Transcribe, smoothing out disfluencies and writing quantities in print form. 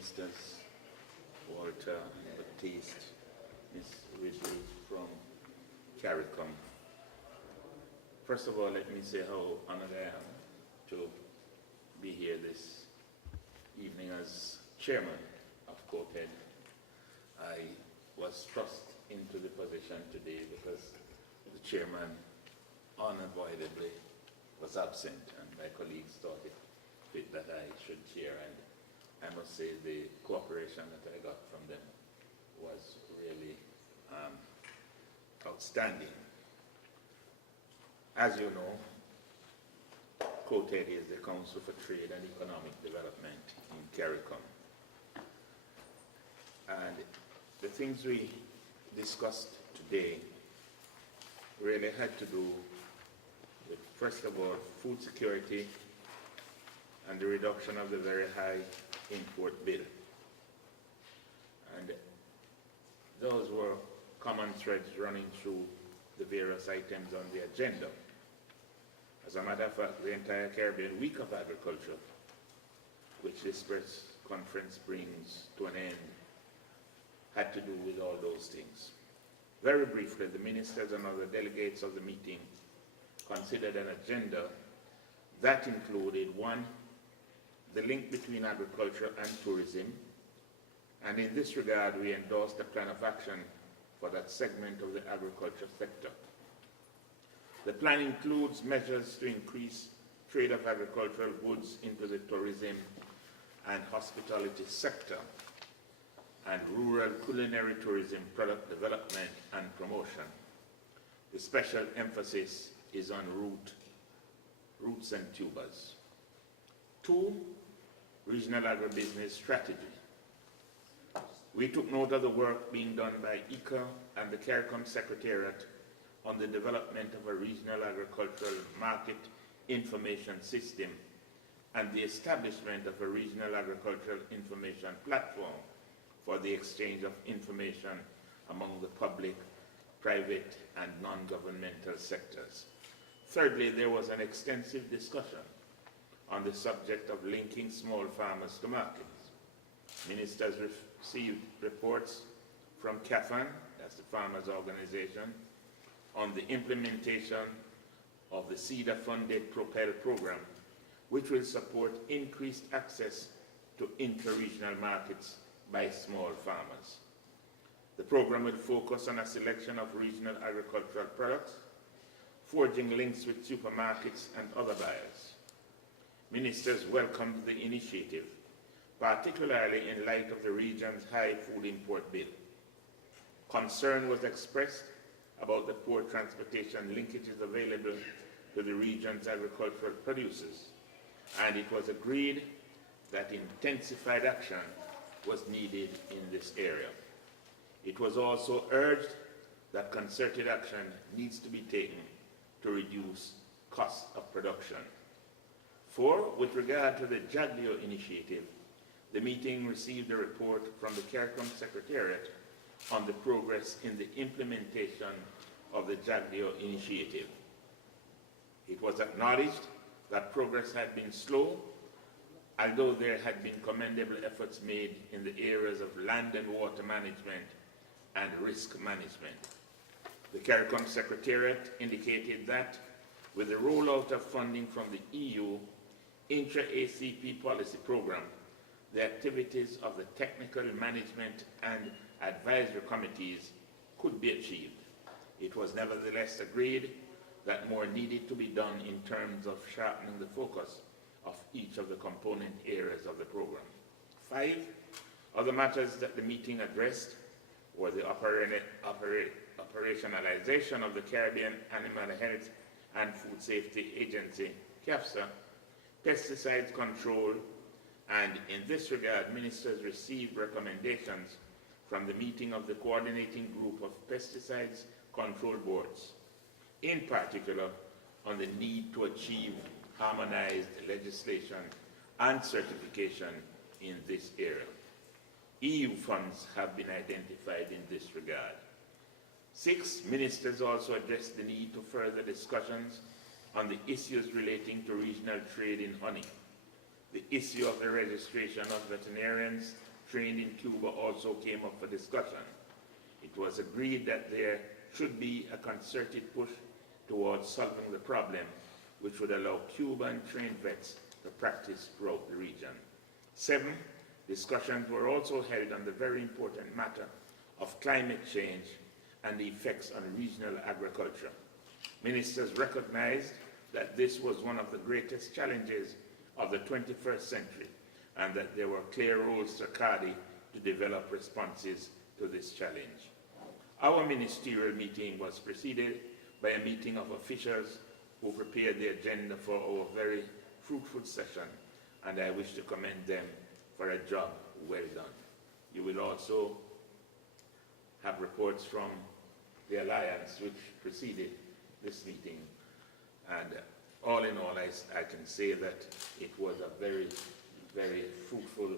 Ministers Walter, Baptiste, Ms. Ridley from CARICOM. First of all, let me say how honored I am to be here this evening as chairman of COTED. I was thrust into the position today because the chairman unavoidably was absent, and my colleagues thought it fit that I should chair, and I must say the cooperation that I got from them was really outstanding. As you know, COTED is the Council for Trade and Economic Development in CARICOM. And the things we discussed today really had to do with, first of all, food security and the reduction of the very high import bill. And those were common threads running through the various items on the agenda. As a matter of fact, the entire Caribbean Week of Agriculture, which this press conference brings to an end, had to do with all those things. Very briefly, the ministers and other delegates of the meeting considered an agenda that included, one, the link between agriculture and tourism, and in this regard we endorsed a plan of action for that segment of the agriculture sector. The plan includes measures to increase trade of agricultural goods into the tourism and hospitality sector, and rural culinary tourism product development and promotion. The special emphasis is on roots and tubers. Two, regional agribusiness strategy. We took note of the work being done by ICA and the CARICOM Secretariat on the development of a regional agricultural market information system and the establishment of a regional agricultural information platform for the exchange of information among the public, private, and non-governmental sectors. Thirdly, there was an extensive discussion on the subject of linking small farmers to markets. Ministers received reports from CAFAN, that's the farmers organization, on the implementation of the CEDA-funded Propel program, which will support increased access to inter-regional markets by small farmers. The program will focus on a selection of regional agricultural products, forging links with supermarkets and other buyers. Ministers welcomed the initiative, particularly in light of the region's high food import bill. Concern was expressed about the poor transportation linkages available to the region's agricultural producers, and it was agreed that intensified action was needed in this area. It was also urged that concerted action needs to be taken to reduce cost of production. 4, with regard to the JAGDIO initiative, the meeting received a report from the CARICOM Secretariat on the progress in the implementation of the JAGDIO initiative. It was acknowledged that progress had been slow, although there had been commendable efforts made in the areas of land and water management and risk management. The CARICOM Secretariat indicated that with the rollout of funding from the EU intra-ACP policy program, the activities of the technical management and advisory committees could be achieved. It was nevertheless agreed that more needed to be done in terms of sharpening the focus of each of the component areas of the program. 5, other matters that the meeting addressed were the operationalization of the Caribbean Animal Health and Food Safety Agency, CAFSA, pesticides control, and in this regard, ministers received recommendations from the meeting of the coordinating group of pesticides control boards, in particular on the need to achieve harmonized legislation and certification in this area. EU funds have been identified in this regard. 6, ministers also addressed the need to further discussions on the issues relating to regional trade in honey, the issue of the registration of veterinarians trained in Cuba also came up for discussion. It was agreed that there should be a concerted push towards solving the problem, which would allow Cuban trained vets to practice throughout the region. 7, discussions were also held on the very important matter of climate change and the effects on regional agriculture. Ministers recognized that this was one of the greatest challenges of the 21st century and that there were clear roles to COTED to develop responses to this challenge. Our ministerial meeting was preceded by a meeting of officials who prepared the agenda for our very fruitful session, and I wish to commend them for a job well done. You will also have reports from the Alliance which preceded this meeting, and all in all I can say that it was a very, very fruitful